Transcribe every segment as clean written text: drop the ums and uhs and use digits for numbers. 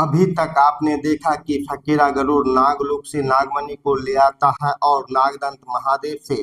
अभी तक आपने देखा कि फकीरा गरुड़ नागलोक से नागमणि को ले आता है और नागदंत महादेव से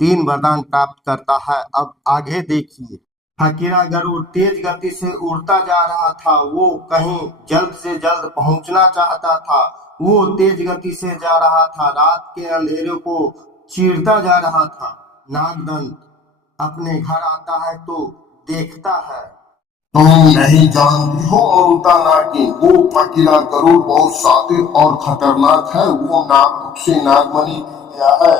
3 वरदान प्राप्त करता है। अब आगे देखिए। फकीरा गरुड़ तेज गति से उड़ता जा रहा था। वो कहीं जल्द से जल्द पहुंचना चाहता था। वो तेज गति से जा रहा था, रात के अंधेरे को चीरता जा रहा था। नागदंत अपने घर आता है तो देखता है, तुम नहीं जानती हो अरुता कि वो फकीरा गरुड़ बहुत शातिर और खतरनाक है। वो नागलोक से नागमणि ले गया है।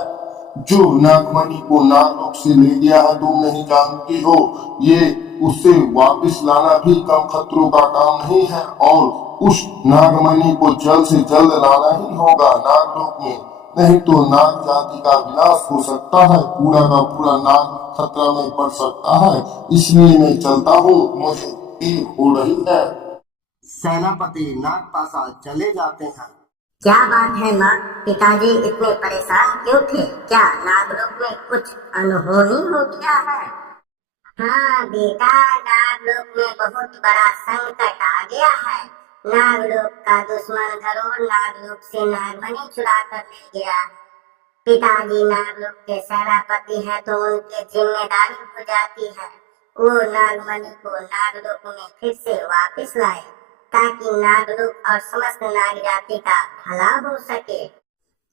जो नागमणि को नागलोक से ले गया है तुम नहीं जानती हो। ये उसे वापस लाना भी कम खतरों का काम नहीं है और उस नागमणि को जल्द से जल्द लाना ही होगा नागलोक में, नहीं तो नाग जाति का विनाश हो सकता है। पूरा का पूरा नाग खतरा में पड़ सकता है। इसलिए मैं चलता हूँ, मुझे देर हो रही है। सेनापति नागपाशा चले जाते हैं। क्या बात है माँ, पिताजी इतने परेशान क्यों थे? क्या नागलोक में कुछ अनहोनी हो गया है? हाँ बेटा, नागलोक में बहुत बड़ा संकट आ गया है। नागलोक का दुश्मन गरुड़ नागलोक से नागमणि चुरा कर ले गया। पिताजी नागलोक के सेनापति हैं तो उनकी जिम्मेदारी हो जाती है वो नागमणि को नागलोक में फिर से वापस लाए ताकि नागलोक और समस्त नाग जाति का भला हो सके।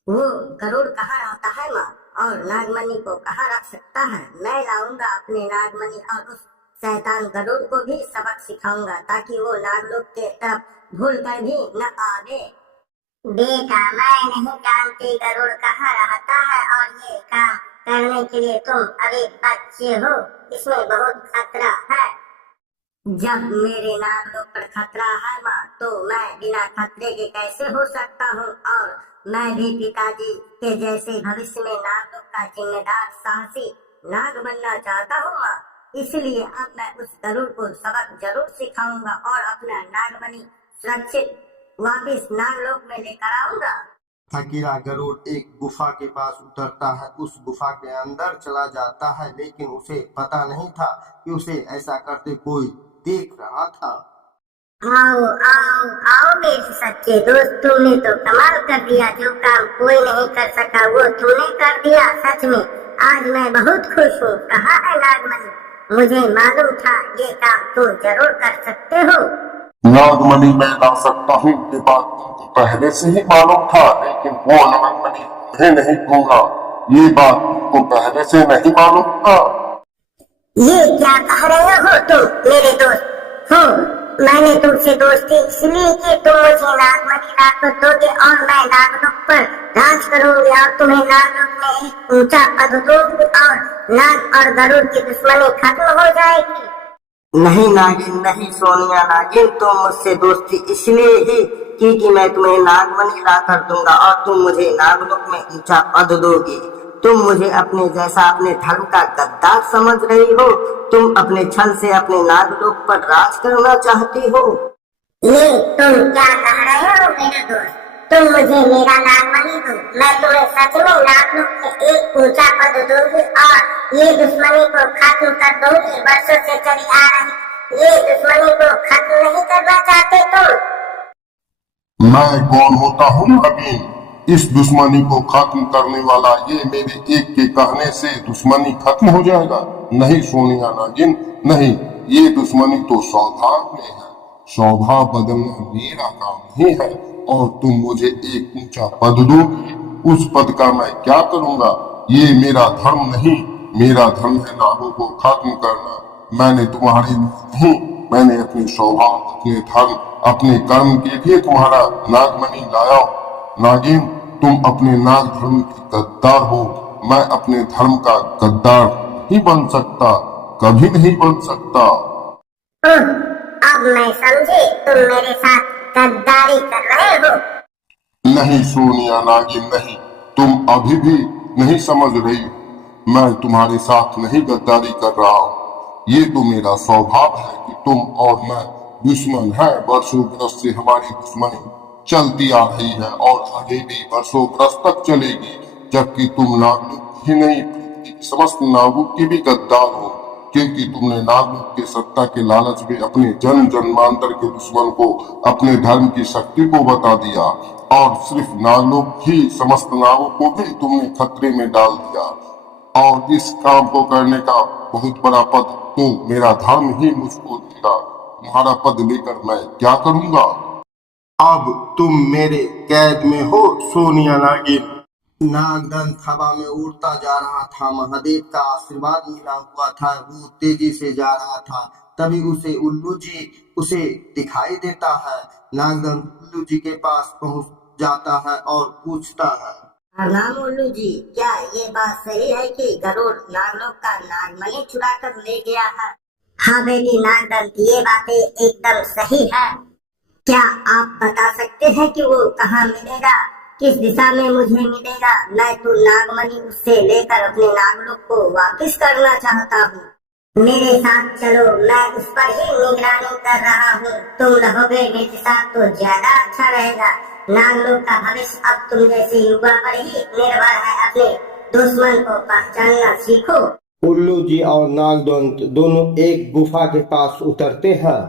वो गरुड़ कहाँ रहता है माँ, और नागमणि को कहाँ रख सकता है? मैं लाऊंगा अपने नागमणि और उस शैतान गरुड़ को भी सबक सिखाऊंगा ताकि वो नागलोक के तरफ भूल कर भी न आवे। बेटा, मैं नहीं जानती गरुड़ कहाँ रहता है और ये काम करने के लिए तुम अभी बच्चे हो, इसमें बहुत खतरा है। जब मेरे नागलोक पर खतरा है माँ, तो मैं बिना खतरे के कैसे हो सकता हूँ? और मैं भी पिताजी के जैसे भविष्य में नागलोक का जिम्मेदार साहसी नाग बनना चाहता हूँ माँ। इसलिए अब मैं उस गरुड़ को सबक जरूर सिखाऊंगा और अपना नागमणि सुरक्षित वापिस नागलोक में लेकर आऊंगा। फकीरा गरुड़ एक गुफा के पास उतरता है। उस गुफा के अंदर चला जाता है, लेकिन उसे पता नहीं था कि उसे ऐसा करते कोई देख रहा था। आओ आओ आओ मेरे सच्चे दोस्त, तुमने तो कमाल कर दिया। जो काम कोई नहीं कर सका वो तुमने कर दिया। सच में आज मैं बहुत खुश हूँ। कहाँ है नागमणि? मुझे मालूम था ये काम तुम जरूर कर सकते हो। नागमणि मैं ला सकता हूँ, ये बात तुमको पहले से ही मालूम था, लेकिन वो नागमणि तुम्हें नहीं दूंगा, ये बात तुमको पहले से नहीं मालूम था। ये क्या कह रहे हो तुम मेरे दोस्त हो? मैंने तुमसे दोस्ती इसलिए की तुम मुझे नागमणि लाकर दोगे और मैं नागलोक पर राज करूंगी और तुम्हें नागलोक में एक ऊंचा पद दूंगी और नाग और गरुड़ की दुश्मनी खत्म हो जाएगी। नहीं नागिन, नहीं सोनिया नागिन, तुम मुझसे दोस्ती इसलिए ही की कि मैं तुम्हें नागमणि ला कर दूंगा और तुम मुझे नागलोक में ऊंचा पद दोगी। तुम मुझे अपने जैसा अपने धर्म का गद्दार समझ रही हो। तुम अपने छल से अपने नागलोक पर राज करना चाहती हो। ये तुम क्या कह रहे हो मेरा दोस्त? तुम मुझे मेरा नागमणि दो, मैं तुम्हें सच में नागलोक में एक ऊंचा पद दूंगी और ये दुश्मनी को खत्म कर दूंगी। वर्षों से चली आ रही ये दुश्मनी को खत्म नहीं करना चाहते तुम? मैं कौन होता हूँ नागिन? इस दुश्मनी को खत्म करने वाला, ये मेरे एक के कहने से दुश्मनी खत्म हो जाएगा? नहीं सोनिया नागिन, नहीं, ये दुश्मनी तो स्वभाव में है। स्वभाव बदलना मेरा काम नहीं है और तुम मुझे एक ऊंचा पद दोगी, उस पद का मैं क्या करूंगा? ये मेरा धर्म नहीं, मेरा धर्म है नागों को खत्म करना। मैंने तुम्हारे नहीं, मैंने अपने स्वभाव, अपने धर्म, अपने कर्म के लिए तुम्हारा नागमणि लाया। नागिन, तुम अपने नाग धर्म के गद्दार हो, मैं अपने धर्म का गद्दार नहीं बन सकता, कभी नहीं बन सकता। अब मैं समझी, तुम मेरे साथ गद्दारी कर रहे हो। नहीं सोनिया नागिन, नहीं, तुम अभी भी नहीं समझ रही। मैं तुम्हारे साथ नहीं गद्दारी कर रहा हूँ। ये तो मेरा स्वभाव है कि तुम और मैं दुश्मन है। वर्षों बरस से हमारी दुश्मनी चलती आ रही है और आगे भी वर्षों बरस तक चलेगी, जबकि तुम नागलोक ही नहीं समस्त नागों की भी गद्दार हो। क्योंकि तुमने नागलोक के सत्ता के लालच में अपने जन्म जन्मांतर के दुश्मन को अपने धर्म की शक्ति को बता दिया, और सिर्फ नागलोक ही समस्त नागों को भी तुमने खतरे में डाल दिया। और इस काम को करने का बहुत बड़ा पद तो मेरा धर्म ही मुझको देगा। तुम्हारा पद लेकर मैं क्या करूंगा? अब तुम मेरे कैद में हो सोनिया नागिन। नागदंत हवा में उड़ता जा रहा था। महादेव का आशीर्वाद मिला हुआ था। वो तेजी से जा रहा था। तभी उसे उल्लू जी उसे दिखाई देता है। नागदंत उल्लू जी के पास पहुंच जाता है और पूछता है, प्रणाम उल्लू जी, क्या ये बात सही है कि गरुड़ नागलोक का नागमणि चुरा कर ले गया है? हाँ बेटी नागदंत, ये बातें एकदम सही है। क्या आप बता सकते हैं कि वो कहाँ मिलेगा, किस दिशा में मुझे मिलेगा? मैं तो नागमणि उससे लेकर अपने नागलोक को वापस करना चाहता हूँ। मेरे साथ चलो, मैं उस पर ही निगरानी कर रहा हूँ। तुम रहोगे मेरे साथ तो ज्यादा अच्छा रहेगा। नागलोक का भविष्य अब तुम जैसे युवा पर ही निर्भर है। अपने दुश्मन को पहचानना सीखो। उल्लू जी और नागदंत दोनों एक गुफा के पास उतरते हैं।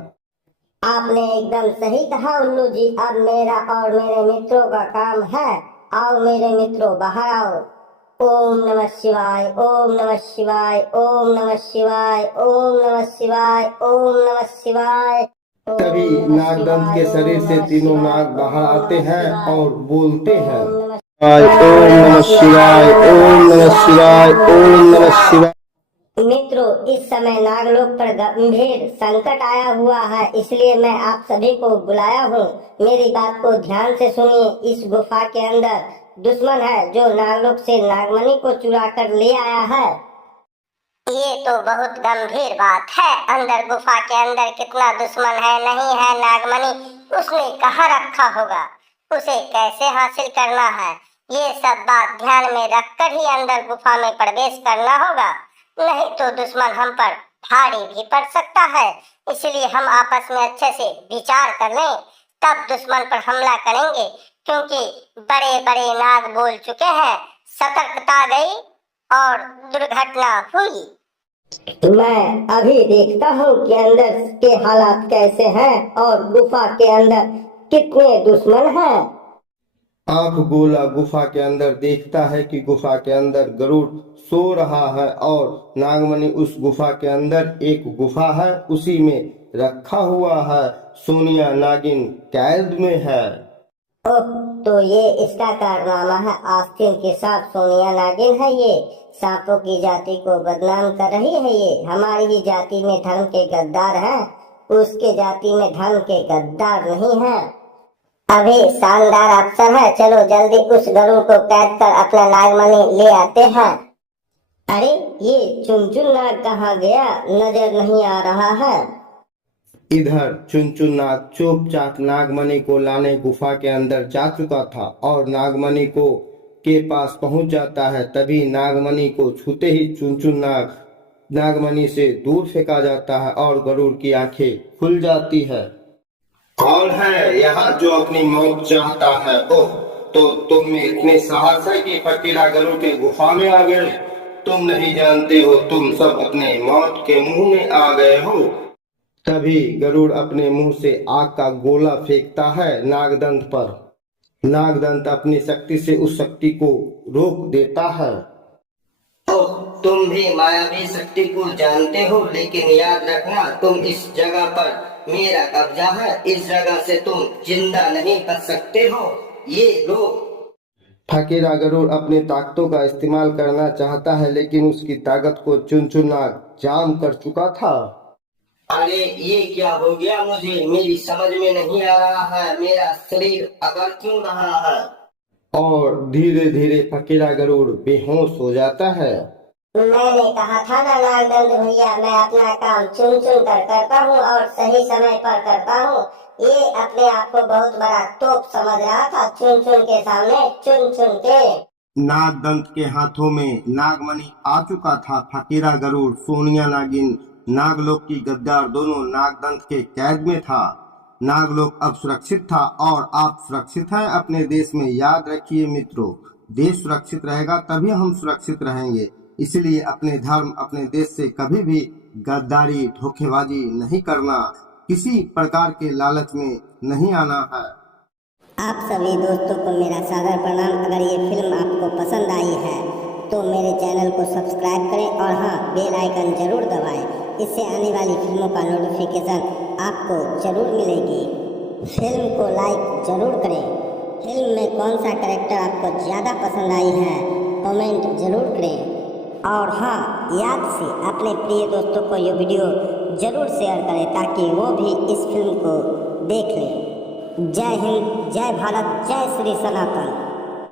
आपने एकदम सही कहा उल्लू जी। अब मेरा और मेरे मित्रों का काम है। आओ मेरे मित्रों, बाहर आओ। ओम नमः शिवाय, ओम नमः शिवाय, ओम नमः शिवाय, ओम नमः शिवाय, ओम नमः शिवाय। तभी नागदंत के शरीर से तीनों नाग बाहर आते हैं और बोलते हैं, ओम नमः शिवाय, ओम नमः शिवाय, ओम नमः शिवाय। मित्रों, इस समय नागलोक पर गंभीर संकट आया हुआ है, इसलिए मैं आप सभी को बुलाया हूँ। मेरी बात को ध्यान से सुनिए। इस गुफा के अंदर दुश्मन है जो नागलोक से नागमणि को चुरा कर ले आया है। ये तो बहुत गंभीर बात है। अंदर गुफा के अंदर कितना दुश्मन है, नहीं है नागमणि, उसने कहाँ रखा होगा, उसे कैसे हासिल करना है, ये सब बात ध्यान में रखकर ही अंदर गुफा में प्रवेश करना होगा, नहीं तो दुश्मन हम पर भारी भी पड़ सकता है। इसलिए हम आपस में अच्छे से विचार कर लें, तब दुश्मन पर हमला करेंगे, क्योंकि बड़े बड़े नाग बोल चुके हैं, सतर्कता गई और दुर्घटना हुई। मैं अभी देखता हूँ कि अंदर के हालात कैसे हैं और गुफा के अंदर कितने दुश्मन हैं। आंख गोला गुफा के अंदर देखता है कि गुफा के अंदर गरुड़ सो रहा है और नागमणि उस गुफा के अंदर एक गुफा है, उसी में रखा हुआ है। सोनिया नागिन कैद में है। ओह, तो ये इसका कारनामा है। आस्तीन के साथ सोनिया नागिन है। ये सांपों की जाति को बदनाम कर रही है। ये हमारी ही जाति में धर्म के गद्दार हैं, उसके जाति में धर्म के गद्दार नहीं है। अभी शानदार अवसर है, चलो जल्दी उस गरुड़ को कैद कर अपना नागमणि ले आते हैं। अरे ये चुनचुन नाग कहाँ गया, नजर नहीं आ रहा है। इधर चुनचुन नाग चुपचाप नागमणि को लाने गुफा के अंदर जा चुका था और नागमणि को के पास पहुंच जाता है। तभी नागमणि को छूते ही चुनचुन नाग नागमणि से दूर फेंका जाता है और गरुड़ की आंखें खुल जाती है। कौन है यहाँ जो अपनी मौत चाहता है? ओह, तो तुम में इतने साहस है कि फकीरा गरुड़ की गुफा में आ गए। तुम नहीं जानते हो, तुम सब अपने मौत के मुंह में आ गए हो। तभी गरुड़ अपने मुंह से आग का गोला फेंकता है नागदंत पर। नागदंत अपनी शक्ति से उस शक्ति को रोक देता है। ओह, तुम भी मायावी शक्ति को जानते हो, लेकिन याद रखना तुम इस जगह पर मेरा कब्जा है, इस जगह से तुम जिंदा नहीं बच सकते हो। ये लो। फकीरा गरुड़ अपनी ताकतों का इस्तेमाल करना चाहता है, लेकिन उसकी ताकत को चुनचुन नाग जाम कर चुका था। अरे ये क्या हो गया, मुझे मेरी समझ में नहीं आ रहा है, मेरा शरीर अकड़ क्यों रहा है। और धीरे धीरे फकीरा गरुड़ बेहोश हो जाता है। मैंने कहा था ना नागदंत भैया, मैं अपना काम चुन चुन कर करता हूँ और सही समय पर करता हूँ। ये अपने आप को बहुत बड़ा तोप समझ रहा था, चुन चुन के सामने चुन चुन के। नागदंत के हाथों में नागमणि आ चुका था। फकीरा गरुड़, सोनिया नागिन, नागलोक की गद्दार दोनों नागदंत के कैद में था। नागलोक अब सुरक्षित था और आप सुरक्षित हैं अपने देश में। याद रखिए मित्रों, देश सुरक्षित रहेगा तभी हम सुरक्षित रहेंगे। इसलिए अपने धर्म, अपने देश से कभी भी गद्दारी धोखेबाजी नहीं करना, किसी प्रकार के लालच में नहीं आना है। आप सभी दोस्तों को मेरा सादर प्रणाम। अगर ये फिल्म आपको पसंद आई है तो मेरे चैनल को सब्सक्राइब करें और हाँ, बेल आइकन जरूर दबाएं। इससे आने वाली फिल्मों का नोटिफिकेशन आपको जरूर मिलेगी। फिल्म को लाइक जरूर करें। फिल्म में कौन सा कैरेक्टर आपको ज़्यादा पसंद आई है कमेंट जरूर करें। और हाँ, याद से अपने प्रिय दोस्तों को ये वीडियो जरूर शेयर करें ताकि वो भी इस फिल्म को देख लें। जय हिंद, जय भारत, जय श्री सनातन।